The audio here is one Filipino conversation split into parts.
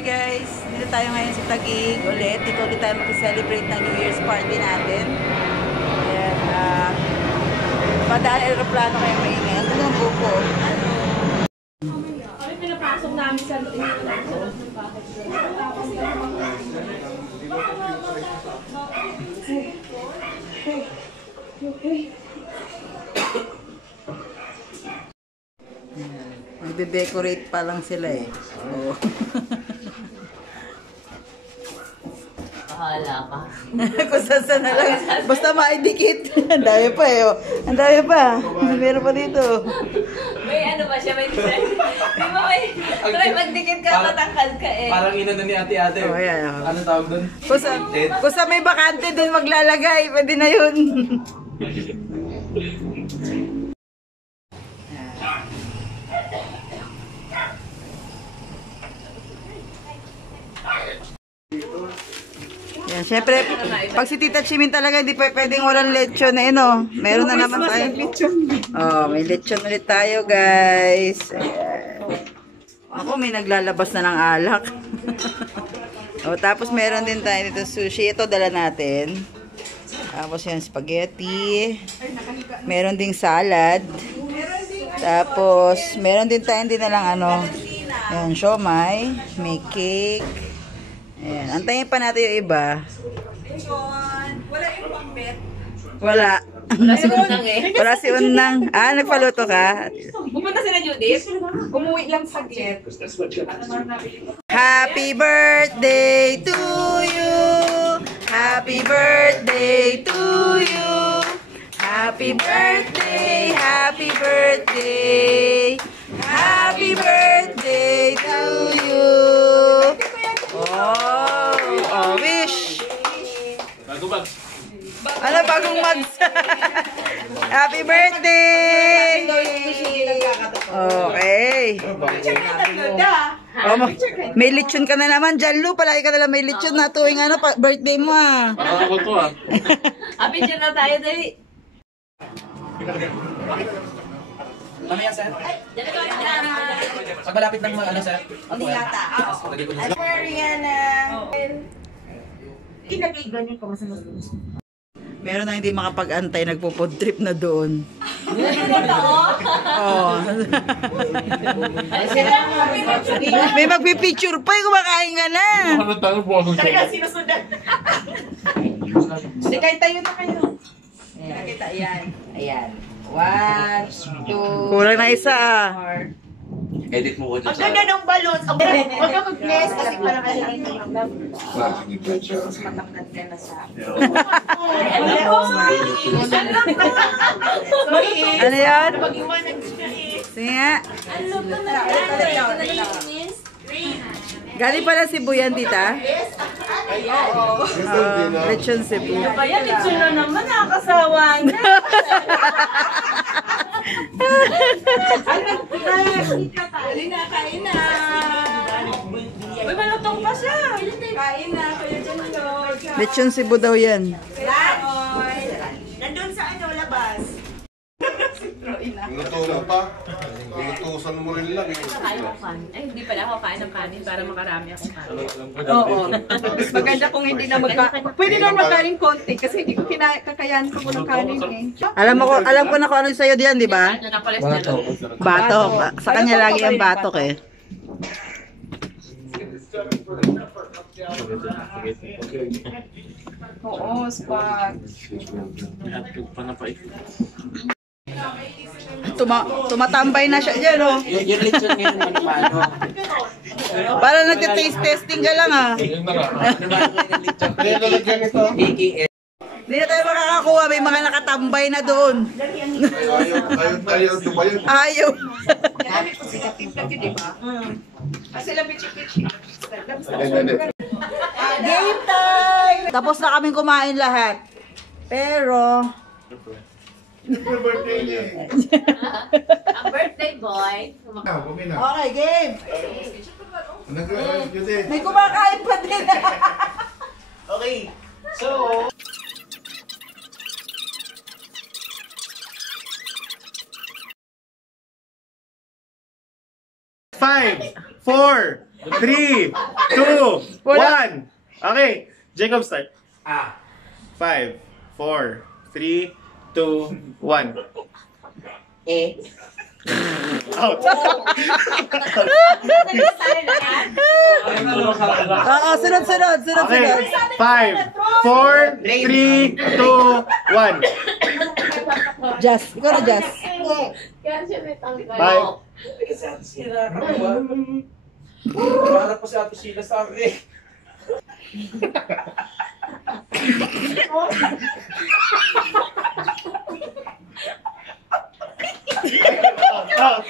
Hi guys! Dito tayo ngayon sa Taguig ulit. Dito ulit tayo mag-celebrate ng New Year's party natin. Ayan, padaan aeroplano kayo maingay. Ang ganda ng buko. Kami pinapasok namin sa loob ng bakit. Nagde-decorate pa lang sila eh. Oh. Bahala ka. Kung saan na lang. Basta maidikit. Ang dami pa eh. Oh. Ang dami pa. Meron pa dito. May ano ba siya? May design. Di ba may... Try magdikit ka, matangkad ka eh. Parang inano ni ate-ate. Oh, yeah. Anong tawag doon? Kung sa may bakante din maglalagay. Pwede na yun. Yan, syempre, pag si Tita Chimin talaga, hindi pwedeng walang lechon na no? Meron na naman tayo. Oh, may lechon ulit tayo, guys. Ayan. Ako, may naglalabas na ng alak. Oh, tapos meron din tayo dito sushi. Ito, dala natin. Tapos yan, spaghetti. Meron ding salad. Tapos, meron din tayo lang yan, siomai. May cake. Ayan. Antayin pa natin yung iba. Wala yung pambet? Wala. Wala si Unang eh. Wala si Unang. Ah, nagpaluto ka? Pupunta sila Judith. Umuwi lang sa jet. Happy birthday to you. Happy birthday to you. Happy birthday. Happy birthday. Happy birthday to you. Oh, wish. Ano bagong mag Happy birthday. Okay. Oh, may lechon ka na naman, Jallo. Palagi ka na lang may lechon na tuwing birthday mo ah. Ako to ah. Happy dyan na tayo, dali. Ano yan, sir? Pag malapit ng mga sir? Hindi lata. Meron na hindi makapag-antay, nagpo-food trip na doon. Oh. May magpipicture pa, kumakain ka na. Talaga sinusundan. Sige, tayo na kayo. Nakita, ayan. Ayan. 1, 2, Kulang na isa. Edit mo ko dyan. Ang ganda ng balloons. Huwag ka mag-bless kasi parang alam tayo. Matangkad ka na sa Ano yan? Sige nga. Galing pala Cebu yan, tita? Lechon Cebu. Kaya lechon na naman, nakakasawa na. Kain na. Uy, malutong pa siya. Kain na, Kuya Junlo. Lechon Cebu daw yan. Nandun sa labas. Luto pa. Lutusan mo rin lang eh. Kain ng kanin. Ay, hindi pala ako kain ng kanin para makarami akong kanin. Oo. Maganda kung hindi na pwede na magkain konti kasi hindi ko kakayahan ko ng kanin eh. Alam ko na kung ano sa'yo diyan, di ba? Ano na pala siya? Batok. Sa kanya lagi ang batok eh. Oo, spag. Tumatambay na siya dyan, oh. Yung lechon ngayon, ano paano? Parang nagte-taste testing ka lang, ah. Ano ba yung lechon? AKS. Hindi na tayo makakakuha. May mga nakatambay na doon. Ayaw tumayo. Ayaw. Kami po sigative lang yun, di ba? Kasi lang pichi-pichi. Game time! Tapos na kaming kumain lahat. Pero, Ang birthday boy. okay, game. May kumakain pa din. Okay. So, 5, 4, 3, 2, 1. Okay, Jacob start. 5, 4, 3, 2, 1. Out. Sunod. Okay, 5, 4, 3, 2, 1. Just. Ikaw na, Just. 5. Para po si Ate Sheila sa akin. Out.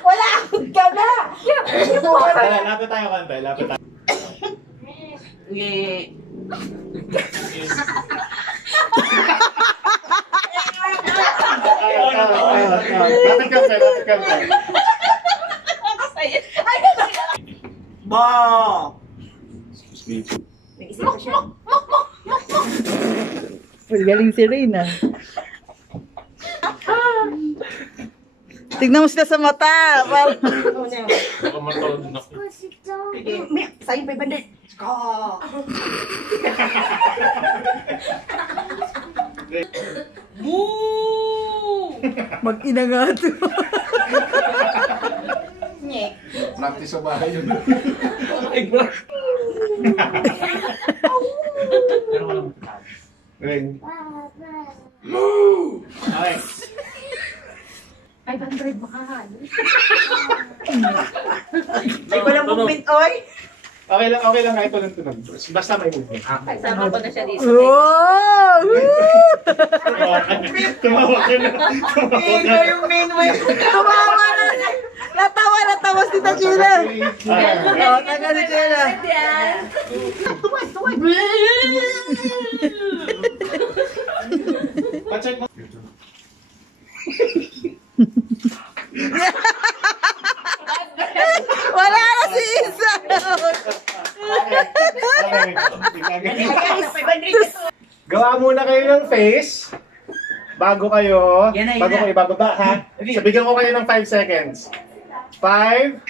Wala akong gana. Lapit tayo kanta, lapit tayo. Lapit kanta. Galing si Rain, ah. Tignan mo sila sa mata. Sayang 500. Mag-ina nga ito. Practice sa bahay yun. Ring. Okay. 500 mahal. Ay, walang movement, oy. Okay lang kahit walang tunog. Basta may movement. Sama ko na siya dito. Wow! Tumawa ka na. Ikaw yung main way. Tumawa na. Natawa si Tachila. Taga si Chela. Tuwad. Pacheck mo. Wala na si Isa. Gawa muna kayo ng face bago kayo ibababa, ha? So, bigyan ko kayo ng 5 seconds. 5,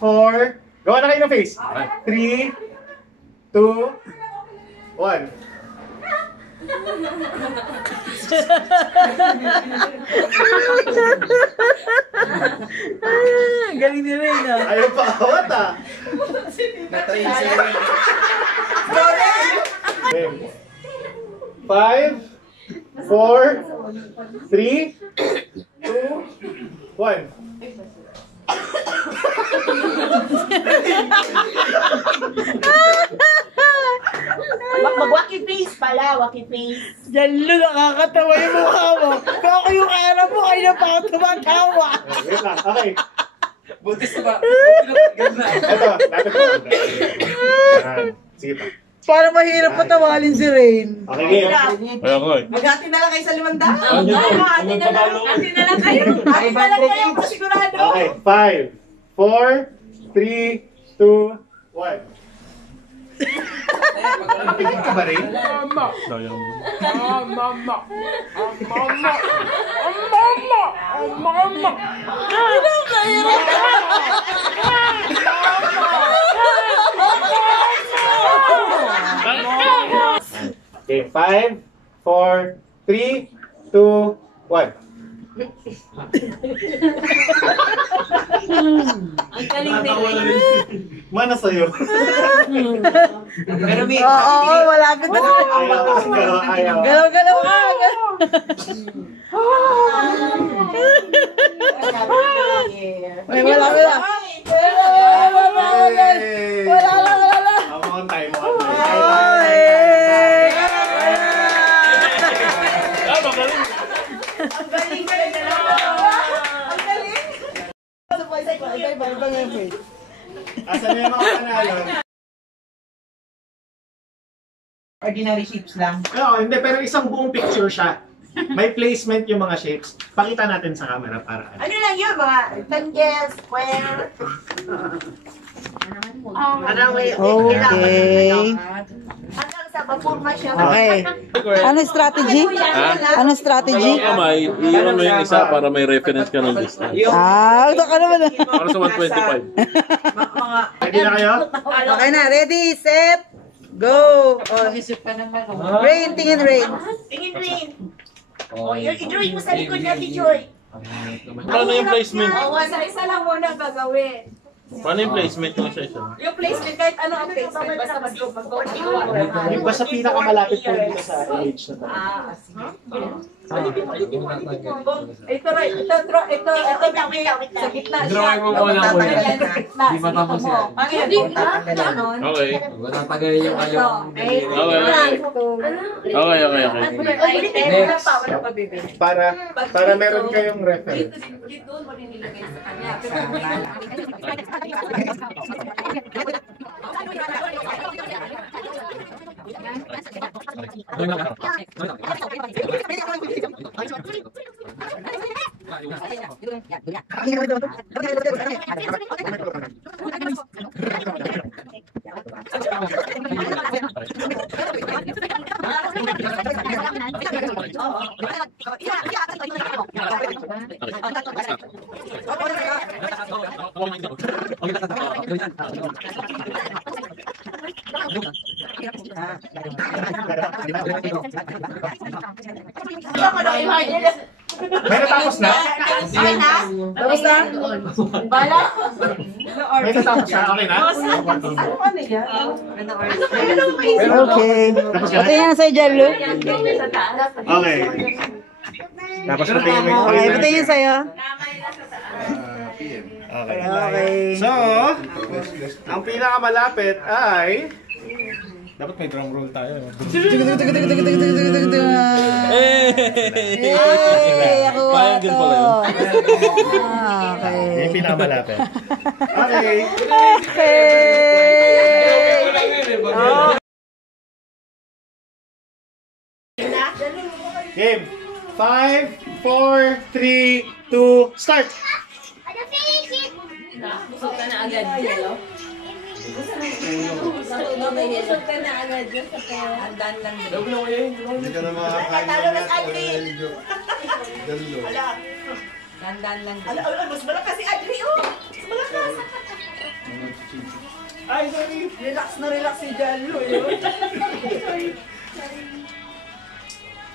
4, gawa na kayo ng face. 3, 2, 1. Galing ni Rain, ah. Ayaw pa awat, ah. Na-train si Ray. 5, 4, 3, 2, 1. Mag-wacky face pala, wacky face. Jalo, nakakatawa yung mukha mo. Kung ako yung araw mo, kayo na pa ako tumatawa. Wait lang, okay. Buti sa ba? Buti na ganda. Ito, lapit ko. Yan. Sige pa. Para mahirap patawalin si Rain. Okay, game. Maghati na lang kayo sa 500. Hati na lang kayo. Hati na lang kayo, pasigurado. Okay, 5, 4, 3, 2, 1. Pigil ka ba rin? Okay, 5, 4, 3, 2, 1. Ang galing ni Mana sa'yo? Pero may... Oo, malapit na. Ayaw. Galaw ka. Ay, wala. Wala. I'm on time. Asan yung mga panalo? Ordinary shapes lang. Oo, hindi, pero isang buong picture siya. May placement yung mga shapes. Pakita natin sa camera para Ano lang yun, mga rectangle, square. Ano may Okay. hanggang sa Okay. Ano strategy? Ano strategy? Kamay, iyon mo yung isa para may reference ka ng distance. Ito ka naman. Para sa 125. Ready na kayo? Okay na, ready, set, go. Rain, tingin rain. Tingin rin. O, i-drawing mo sa likod natin, Joy. Paano yung placement? Isa lang muna gagawin. Paano yung placement ng isa-isa? Yung placement, kahit ano ang placement, basta mag-gawa. Yung basta pinakamalapit po dito sa image na to. Ito, sa gitna siya. Drawing mo muna Sa muna. gitna. Di matapos yan. Okay. Huwag nang tagayin yung kayong... Okay. Para meron kayong reference. Doon mo rin nilagay sa kanya. May natapos na? Tapos na? May natapos na? Okay na? Okay. Patingin na sa'yo, Jello. Okay. Tapos patingin mo. Okay, patingin sa'yo. Okay. Okay. So, ang pinakamalapit ay... Dapat may drum roll tayo. Hey! Ako Payag din pala yun. Okay. Yung pinakamalapit. Okay. Game. 5, 4, 3, 2, start! Busog ka na agad, hello? Busog ka na agad dyan sa pera. Andan lang din. Hindi ka na makakain Talo na sa Adri. Dalo. Andan lang din. Mas malakas si Adri, oh. Mas malakas. Ay, sorry. Relax si Jello.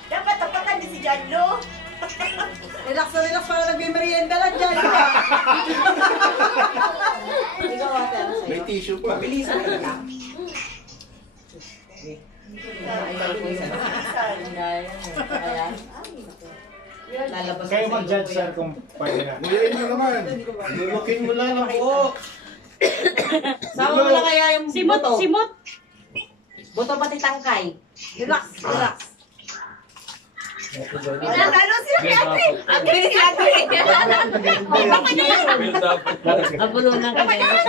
Dapat tapatan din si Janlo. Relax para nagme-merienda lang, Jello. May tissue pa. Kayo mag-judge, sir, kung pwede na. Buyain mo naman. Lulukin mo lang ang buo. Sama mo na kaya yung boto. Simot. Boto pati tangkay. Relax. Talo si Adri. Adri si Adri. Baka na yan. Abulo na kami. Talo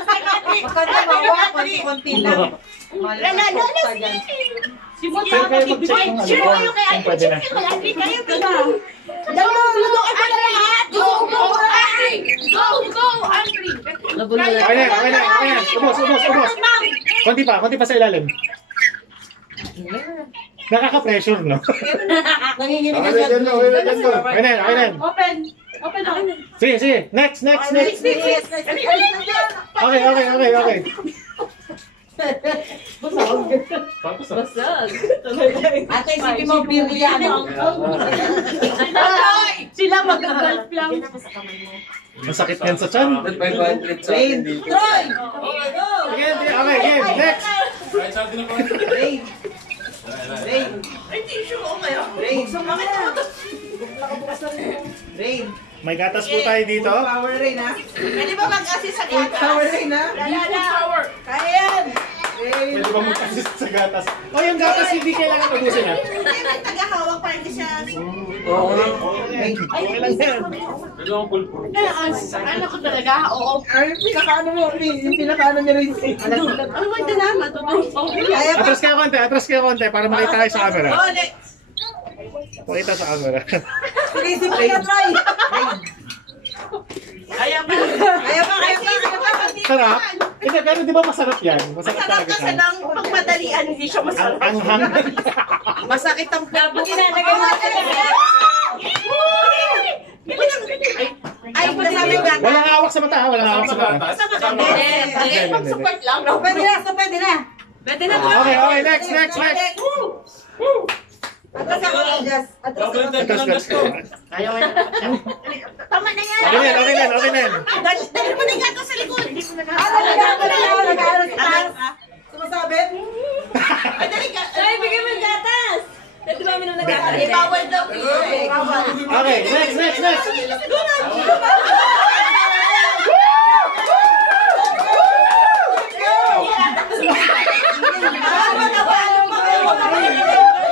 si Adri. Magkano mawa, konti-konti lang. Lalalo na si Simot Sir, kayo mag-check kung Sure kayo kay kung pwede na. Adri. Adri kayo kayo. Lutuin mo na lahat. Go, Adri. Go, Adri. Abulo na. Okay na. Ubos. Konti pa sa ilalim. Nakaka-pressure, no? Nanginginig Okay na dyan. Okay na. Open. Sige. Next. Okay. Basag. Ate, isipin mo, Billy yan. Sila mag-golf lang. Masakit yan sa chan. Troy! Okay, game. Next. May gatas po tayo dito. Power rain, ha? Pwede ba mag-assist sa gatas? Power rain, ha? Lala. Kaya yan. Pwede ba mag-assist sa gatas? O, yung gatas hindi kailangan ubusin, ha? Hindi may tagahawak para hindi siya... Okay lang yan. Ano ko talaga? Oo. Ay, pinakaano mo, yung pinakaano niya rin. Ano ba ito naman? Atras kayo konti para makita kayo sa camera. Pakita sa camera. Pinisip ko na, try. Kaya pa. Sarap? Hindi, pero di ba masarap yan? Masarap Masarap talaga kasi siya. ng pagmadalian, hindi siya masarap. Ang hang. Masakit ang Dapat ilalagay mo sa Ay, nasabi nga. Walang hawak sa mata, walang hawak sa mata. Mag-support lang. Pwede na. Pwede na. Okay, okay, next. Atas ako, Jess. Ayaw mo yan. Tama na yan. Okay na yan. Dahil mo na yung gato sa likod. Hindi mo na Sumasabit? Ay, dali ka. Ay, bigyan mo yung gatas. Dati ba minum na gatas? Ay, bawal daw. Bawal. Okay, next.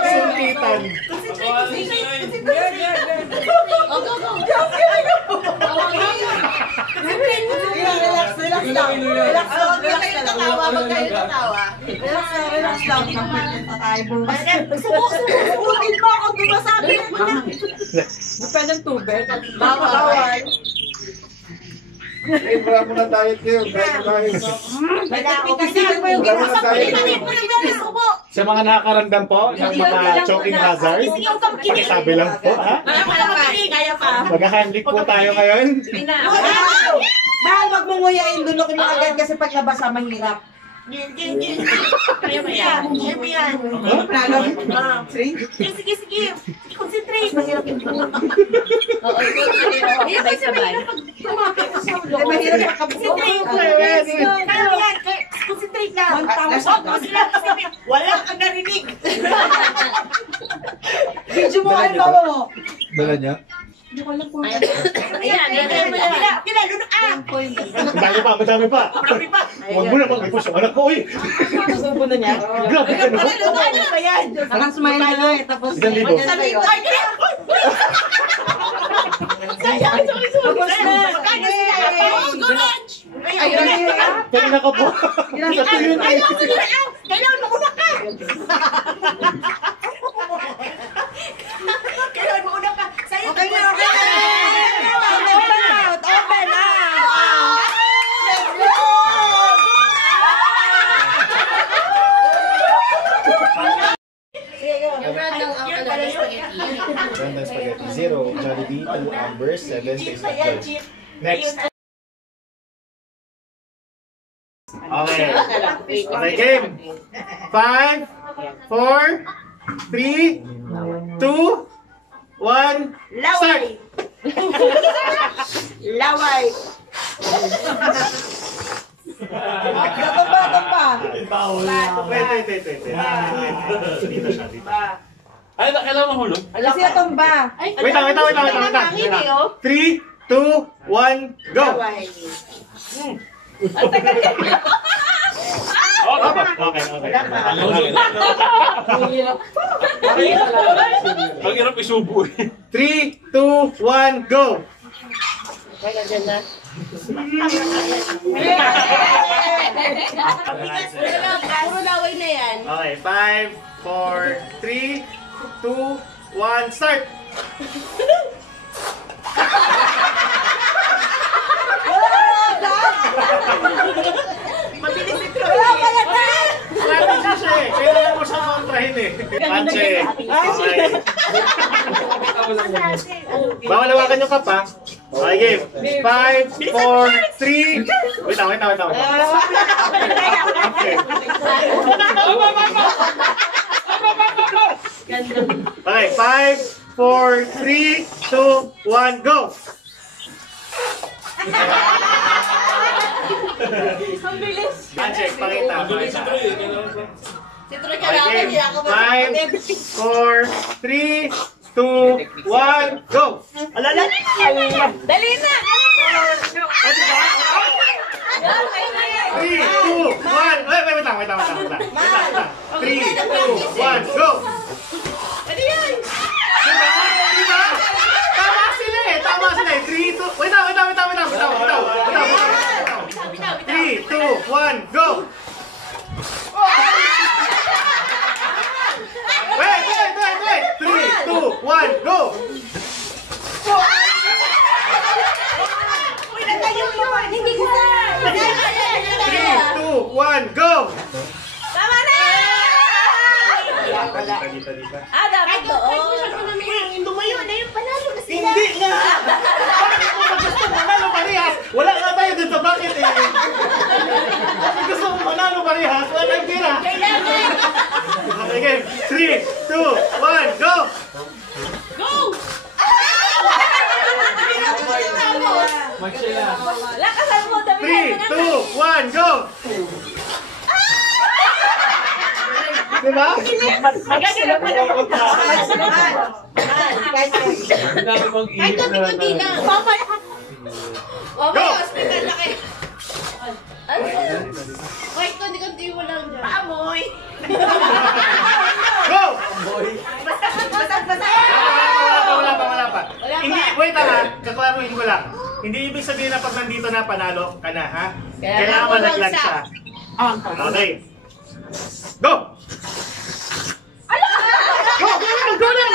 Suntitan. Relax lang. Subukin mo ako, di ba sabi mo na? Pwede ng tubig. Bawal. Eh, wala mo na diet ngayon. Pagkakasigan mo yung Wala mo na diet. Sa mga nakakaramdam po ng mga choking hazard, pakisabi lang po, ha? Kaya pa. Mag-handling po tayo ngayon. Mahal, wag mo nguyain. Dunukin mo agad kasi pag nabasa, mahirap. Kaya mo yan. Kaya mo yan. Sige. Concentrate. Mahirap yung Sabay-sabay. mahirap makabuo. Kaya mo yan. Concentrate lang. Wala kang narinig. Video mo kayo, baba mo. Dala niya? Ayan, Pinalunok ah. Madami pa. Huwag mo na mag-push ang anak ko, eh. Subo na niya. Grabe ka naman. Ano ba yan? Parang smile na lang eh. Tapos, 1,000. Ay, sayang. Tapos na. Magkano sila? Go lunch. Kanina ka po. Sa tuyo na, eh. Kailangan mauna ka. Kailangan mauna ka. Sa'yo. Okay na. Open out. Let's go. Random spaghetti, 0. Jollibee, 2. Amber, 7. Taste of joy. Next. Okay. Okay, game. 5, 4, 3, 2, 1, start! Laway. Wait. Dito siya, dito. Ay, kailangan mahulog. Kasi tumba. Wait lang. 3, 2, 1, go! Laway. Okay. Ang hirap isubo eh. 3, 2, 1, go! Puro laway na yan. Okay, 5, 4, 3, 2, 1, start! Mabilis ito. Wala pala na. Strategy siya eh. Kailangan mo siyang kontrahin eh. Panche. Okay. Bawal hawakan yung cup ha. Okay, game. 5, 4, 3. Wait lang. Okay. Okay, 5, 4, 3, 2, 1, go! Ang bilis. Handshake, pakita. Si Troy ka Okay, namin, game. hindi ako 5, 4, 3, 2, 1, go! Alala na. Dali na! 3, 2, 1, wait lang. 3, 2, 1, go! Ano yan? Diba? Tama sila eh. 3, 2, wait lang. 3, 2, 1, go! Wait! 3, 2, 1, go! Tama na! Dito. Ah, dapat doon. Hindi nga! Bakit mo ba gusto manalo parehas? Wala nga tayo dun sa bucket eh. Bakit gusto mo manalo parehas? Wala tayong pira. Okay, game. 3, 2, 1, go! Lakasan mo, dami 3, 2, 1, go! Diba? Kahit konti-konti lang. Go! Hospital na kayo. Kahit konti-konti mo lang dyan. Paamoy. Go! Wala pa. Hindi, wait lang ha. Kaklaruhin ko lang. Hindi ibig sabihin na pag nandito na panalo ka na ha. Kailangan malaglag siya. Okay. Go! Go now!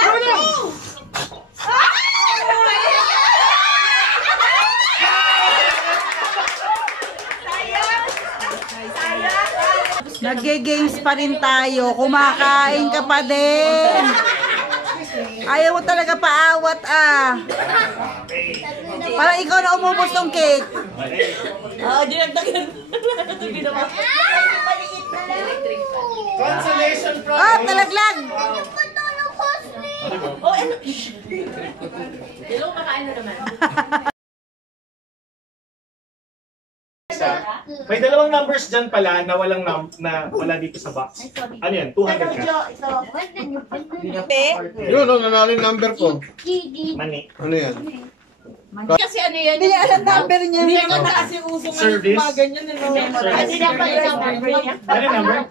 Nagge-games pa rin tayo. Kumakain ka pa din. Ayaw mo talaga paawat ah. Parang ikaw na umubos ng cake. dinagdagan. Consolation prize. Ah, talaglag. Oh, ano? Dilong makain na naman. May dalawang numbers dyan pala na walang na wala dito sa box. Ano yan? 200 ka? Yun, nanalo yung number ko. Mani. Ano yan? Kasi ano yan? Hindi niya alam number niya. Hindi ako na kasi uso ng Service. mga ganyan. Ano na pala yung number niya? Ano yung number?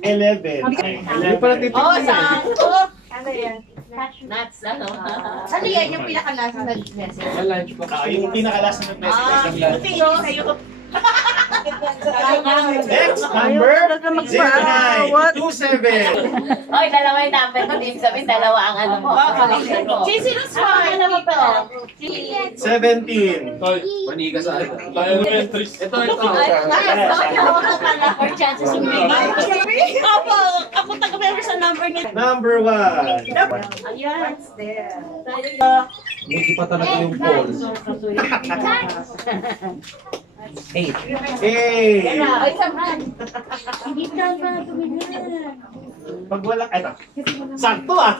11. Hindi pala titignan. Oo, sakto. Ano yan? Nuts, ano? Ano yan? Yung pinakalasang nag-message? Yung pinakalas na message. Buti yun sa'yo. Next number, 0927. Oy, dalawa yung number ko. Di sabihin, dalawa ang ano mo. Sino sa ano mo pala? 17. Hoy, maniga sa akin. Tayo ng entries. Ito. Or chances of winning. Ako taga-member sa number niya. Number 1. Ayan. Hindi pa talaga yung call. 8. 8. Ay, samahan. Hindi ka na tumigil. Pag wala, eto. Sakto ah.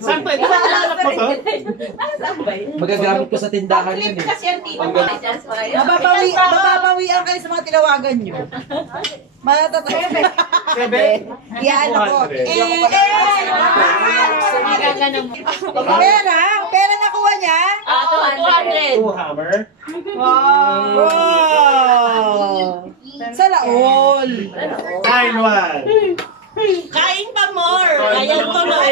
Sakto, ito ba alam mo to? Magagamit ko sa tindahan yun eh. Kasi ang tito mo. Mababawian kayo sa mga tinawagan nyo. Matatapos. 7. Yan ako. Pera nakuha niya. 200. 2 hammer. Wow! Sana all. 9-1. Kain pa more. Ayan to na.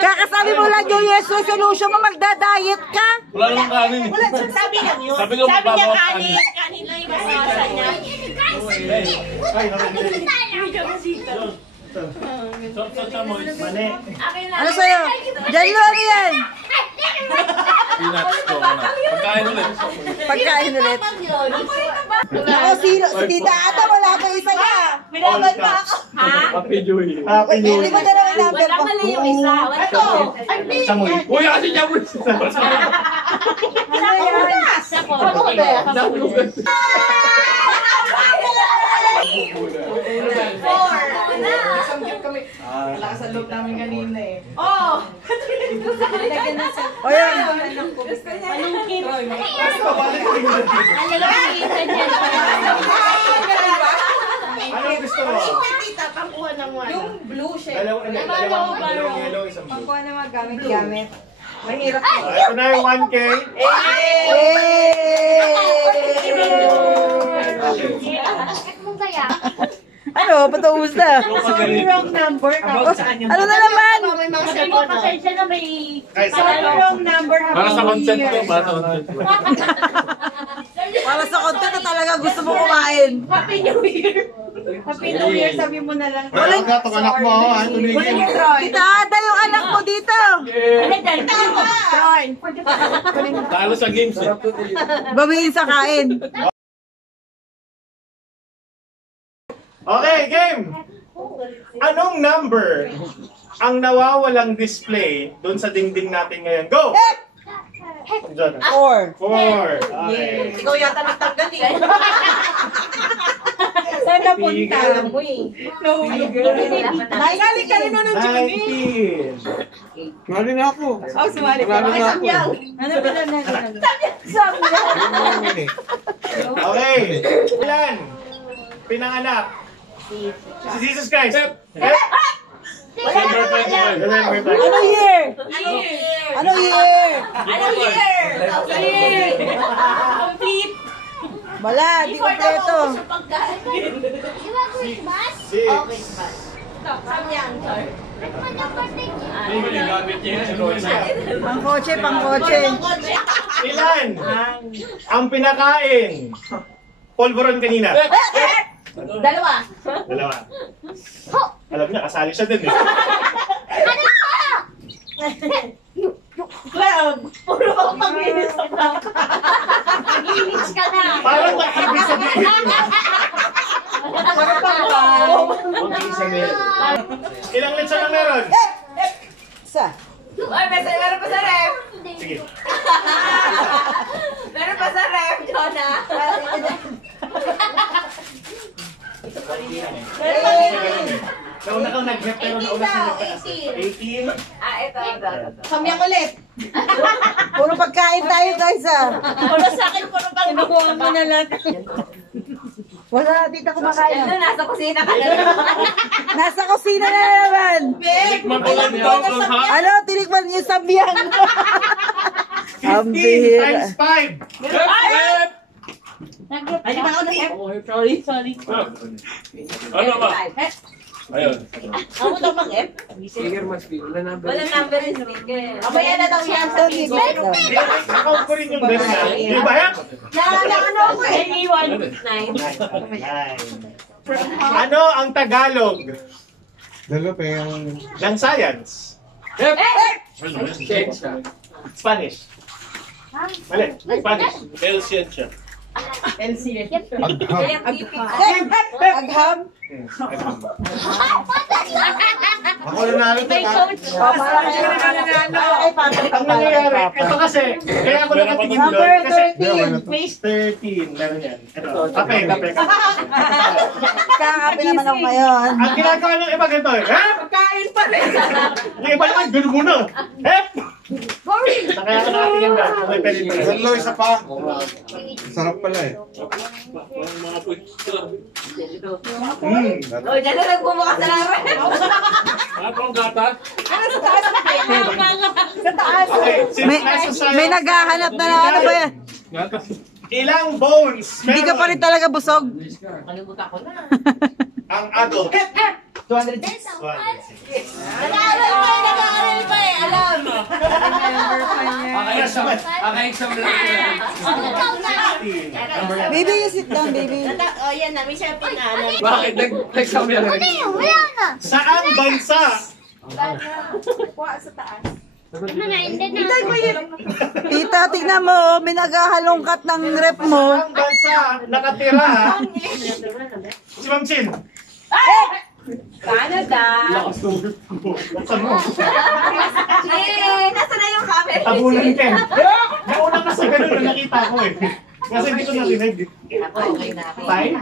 Kakasabi mo lang yung yes resolution mo, magda-diet ka. Wala namang kanin. Sabi niya yun. Sabi ko, Sabi niya babawas kanin. Kanin lang yung babawasan niya. Ay, mali. Akin na. Ano sa'yo? Diyan lo, ano yan? Peanuts ko na. Pagkain ulit. Pagkain ulit. Ako, si Tita Ata, wala pa isa niya. Minaman pa ako. Happy Joy. Happy New Hindi mo na lang yung number Wala ko. mali yung isa. Wala to. Samoy. Uy, kasi niya mo. Wala sa loob namin kanina eh. O yan. Malungkit. Ano gusto mo? Tita, pangkuha ng wala. Yung blue siya. Dalawang yellow, isang blue. Pagkuha na mga gamit-gamit. Mahirap. Ito na yung 1K. Ano, pataubos na. Wrong number. Ano na naman? Pasensya na may... Kaysa. Wrong number. Para sa content ko. Para sa content ko. Para sa content na talaga gusto mo kumain. Happy New Year! Happy New Year, sabi mo na lang. Wala ka, itong anak mo, ha? Tumigil. Tita Ada, yung anak mo dito. Troy. Talo sa games eh. Bawiin sa kain. Okay, game! Anong number ang nawawalang display dun sa dingding natin ngayon? Go! John. 4. 4. Okay. Ikaw yata nagtanggal eh. Saan na punta? Alam mo eh. Nahulog. Galing ka rin nun, Jimmy. 19. Mali na ako. Oh, sumali ka. Marami na Ay, ako. samyang. Ano ba na? Samyang. Okay. Ilan? Pinanganak. Si Jesus Christ. December 25. Ano year? Ano year? Complete. Wala, di kompleto. Samyang. Pangkotse, pangkotse. Ilan? Ang pinakain. Polvoron kanina. Dalawa. Dalawa. Alam niya, kasali siya din eh. Puro bang pag-inis ka na. Pag-inis ka na. Parang mag-ibig sabihin. Ilang litsa na meron? Isa. Ay, meron pa sa ref. Sige. Meron pa sa ref, Jonah. Nauna kang nag-rep pero nauna siya nag-18. Ah, ito. Samyang ulit. Puro pagkain tayo guys ah. Puro sa akin, puro pang Kinukuha mo na lahat. Wala, tita kumakain. Ano, nasa kusina ka na. Nasa kusina na naman. Tikman ko lang ito, ha? Ano, tinikman niyo samyang. 15 Ang bihira. times 5. Ay, di ba ako na-hep? Sorry. Ano ba? Ayun. Ako daw mag-hep? Wala number yung speaker. Mamaya na daw yan sa speaker. Account ko rin yung ganyan. Di ba yan? Ano ako eh? Ano ang Tagalog Dalo pa yung... ng science? Spanish. Mali. Spanish. El Ciencia. Agham. Ako na nalang ito. Ang nangyayari, ito kasi, kaya ako nakatingin doon. Number Kasi, 13. 13. Meron yan. Ito. Kape. Kakapi naman ako ngayon. Ang ginagawa ng iba ganito eh. Hep! Kain pa rin. Yung iba naman, gano'n muna. Hep! Kaya ako nakatingin doon. May pwede pa. Dalo, isa pa. Sarap pala eh. Parang mga pwede. O, dyan na nagbumukas na namin. Ano ang gata? Sa taas. Okay, since May, nasa science, may naghahanap na ng ano ba yan? Gata. ilang bones Hindi ka pa rin talaga busog. Kalimutan ko na. ang adult? 206. Nag-aaral pa eh. Alam. Kaka-exam lang. Baby, you sit down, baby. O, yan na. May siya pinaanan. Bakit? Nag-exam lang. Saan bansa? Kuha sa taas. Tita, tignan mo, may naghahalongkat ng rep mo. Saan bansa nakatira si Ma'am Chin? Canada. Saan mo? Yay! Nasa na yung camera? Tabunan Ken. Nauna ka sa ganun na nakita ko eh. Kasi hindi ko narinig. Okay na. Five?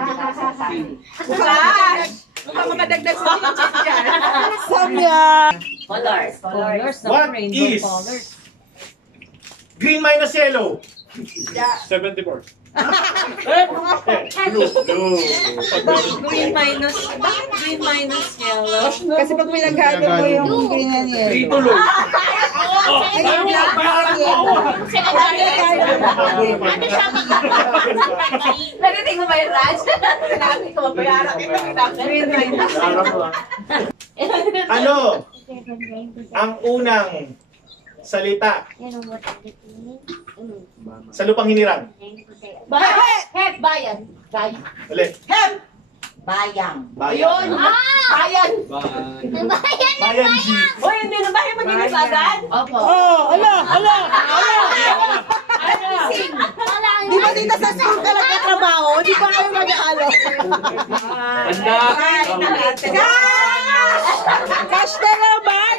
Flash! Baka madagdag sa teachers dyan. Samyang. Colors. What is green minus yellow? 74. Blue. Green minus, bakit green minus yellow? Kasi pag pinaghalo mo yung green and yellow. Ay, yung black and yellow. Narinig mo ba yung Raj? Sinabi ko, mabayaran kita. Green minus. Ano ang unang salita sa lupang hinirang? Hep, bayan. Ulit. Bayang. Bayan. Bayan. Bayan G. Uy, hindi na ba yung maginis agad? Opo. Oh, ala. Ano? Di ba dito sa school ka nagkatrabaho? Di ba kayo mag-aalo? Cash na naman!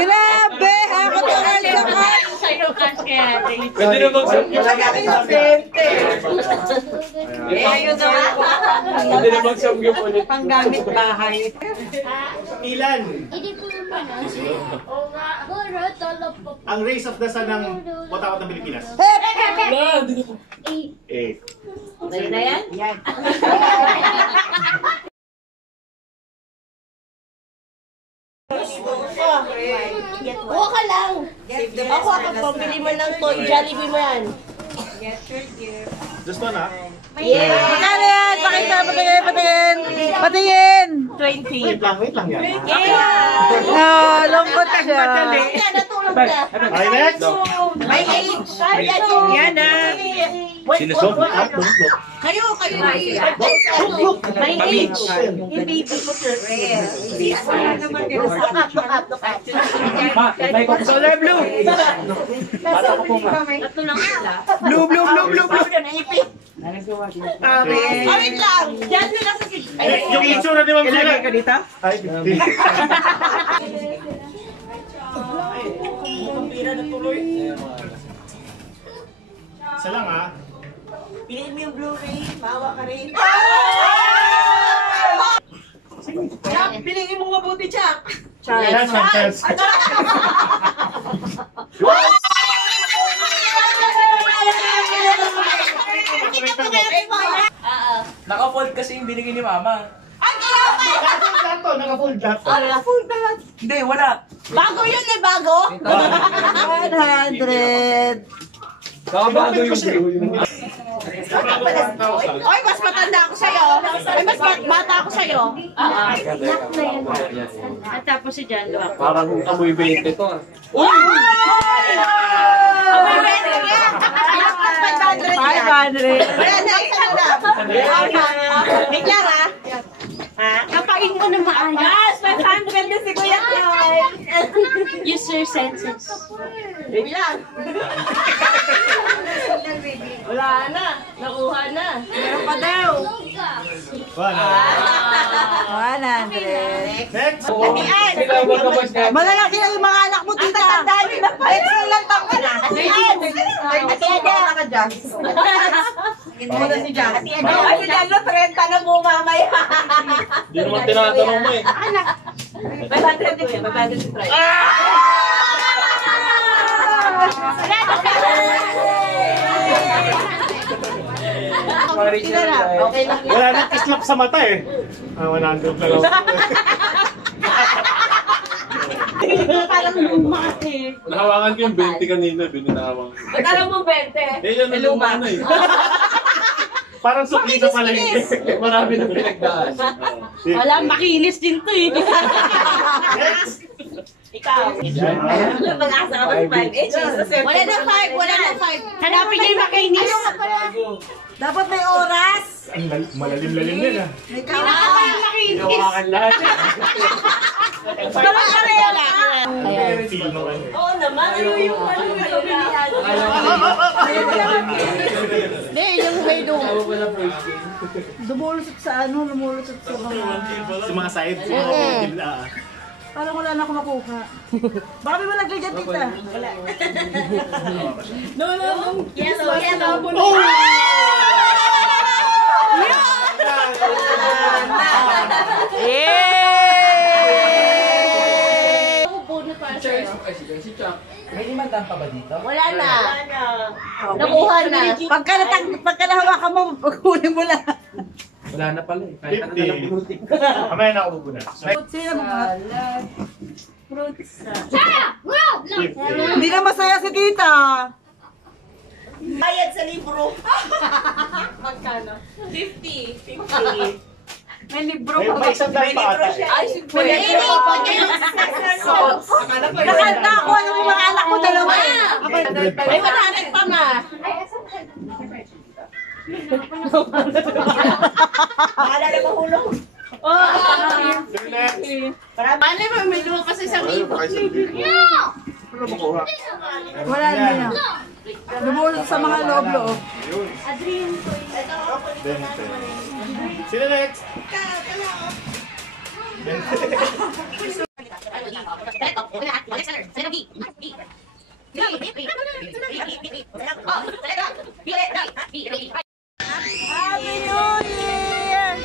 Grabe! Ako tagal sa cash! Pwede na mag-samgyup. Pwede na mag-samgyup ulit. Panggamit bahay. Ilan? Hindi ko naman Oo nga. Ang race of the sun ng watawat ng Pilipinas? Wala, hindi na. 8. Pwede na yan? Yan. Kuha ka lang. Ako pambili mo ng toy. Jollibee mo yan. Just one, ha? Magkano yan? Pakita, patingin. Patingin. 20. Wait lang yan. Oh, lungkot siya. Natulog ka. Okay, next. May age. Yan na. Sinusok. Kayo. May age. Yung baby ko, sir. Solar blue. Tatlo lang sila. Blue. Wait lang. Diyan na lang sa Yung issue na di ba Ilagay ka dito? Ay, 50. Isa lang, ha? Piliin mo yung Blu-ray. Maawa ka rin. Piliin mo mabuti, Jack. Yes. Naka-fold kasi yung binigay ni Mama. Naka-full flat. Hindi, wala. Bago yun eh, bago. 100. Kakabago yung blue. Oy, mas matanda ako sa'yo. Ay, mas bata ako sa'yo. At tapos si John. Parang amoy 20 to. Amoy better yan. Mas 500 yan. 500. Wala na, isa na. Wait lang, ha? Kapain mo na maayos. 500 na si Kuya Clyde. Use your senses. Wait lang. Wala na. Nakuha na. Meron pa daw. 100. Next. Malalaki na yung mga anak mo, tita. Excellent ang ka na. Muna si Jan. Ay, yan na, 30 na mo mamaya. Hindi naman tinatanong mo eh. 500 din yan. 500 si Troy. Okay lang. Wala na kislap sa mata eh. 100 na lang. Parang lumaki. Nahawakan ko yung 20 kanina, bininawang. Ba't alam mo 20? Eh, yan ang luma na eh. Parang sukli sa palengke. Marami na pinagdaan. Wala, makinis din to eh. Next. Ikaw. Mag-asa ka ng 5 inches. Wala na 5, wala na 5. Hanapin niyo yung makinis. Dapat may oras. Ang malalim-lalim nila. May Ginawakan lahat. Parang karaya lang. Feel mo ano. Oo naman. Ano yung pilihan? Hindi, yung may doon. Lumulusot sa ano, lumulusot sa mga... Sa mga sides. Sa mga tibla. Parang wala na ako makuha. Baka may malagay dyan, tita. Yellow. May limandang pa ba dito? Wala na. Nakuha na. Pagka nahawakan mo, pagkunin mo lang. Wala na pala eh. Kahit ano 50. na pinutik. Kamaya na ako muna. Sino mga... 50. Hindi na masaya si tita. Bayad sa libro. Magkano? 50. May libro May pa. isang dahil pa ata. Ay, si Hindi po niya yung Nakanta ako, ano yung mga anak mo, dalawa. may 100 pa ma. Maalala mo hulong. Next. Paano mo may lumang pa sa isang libro? Wala na yan. Lumulo sa mga loob-loob. Bente. Sino next? Happy New Year!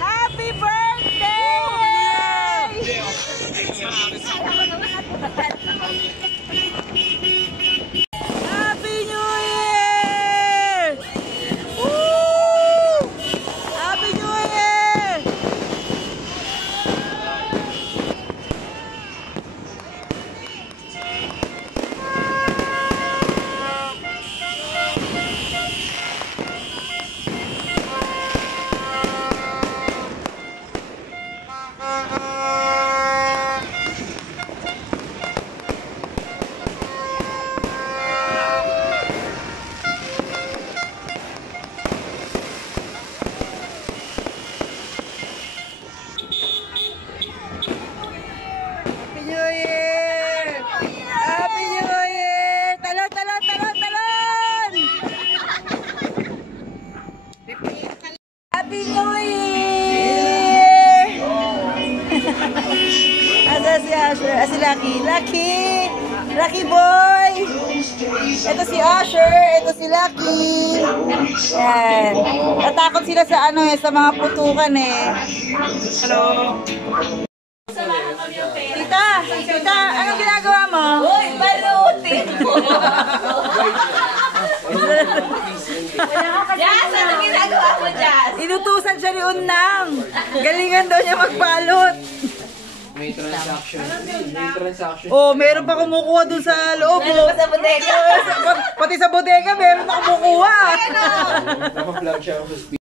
Happy birthday! Happy New Year! Woo! Happy New Year! Happy New Year! Happy New Year! Talon, talon, talon, talon! Happy New Year! Asa si Asher? Si Lucky. Lucky! Lucky boy! Ito si Asher. Ito si Lucky. Yan. Natakot sila sa ano sa mga putukan Hello! Tita! Tita! Anong ginagawa mo? Uy, balutin mo! Jazz, anong ginagawa mo, Jazz? Inutusan siya ni Unang. Galingan daw niya magbalot. May transaction. May transaction. Oh, meron pa kumukuha dun sa loob. Meron pa sa bodega. Pati sa bodega, meron pa kumukuha. Naka-vlog siya sa speed.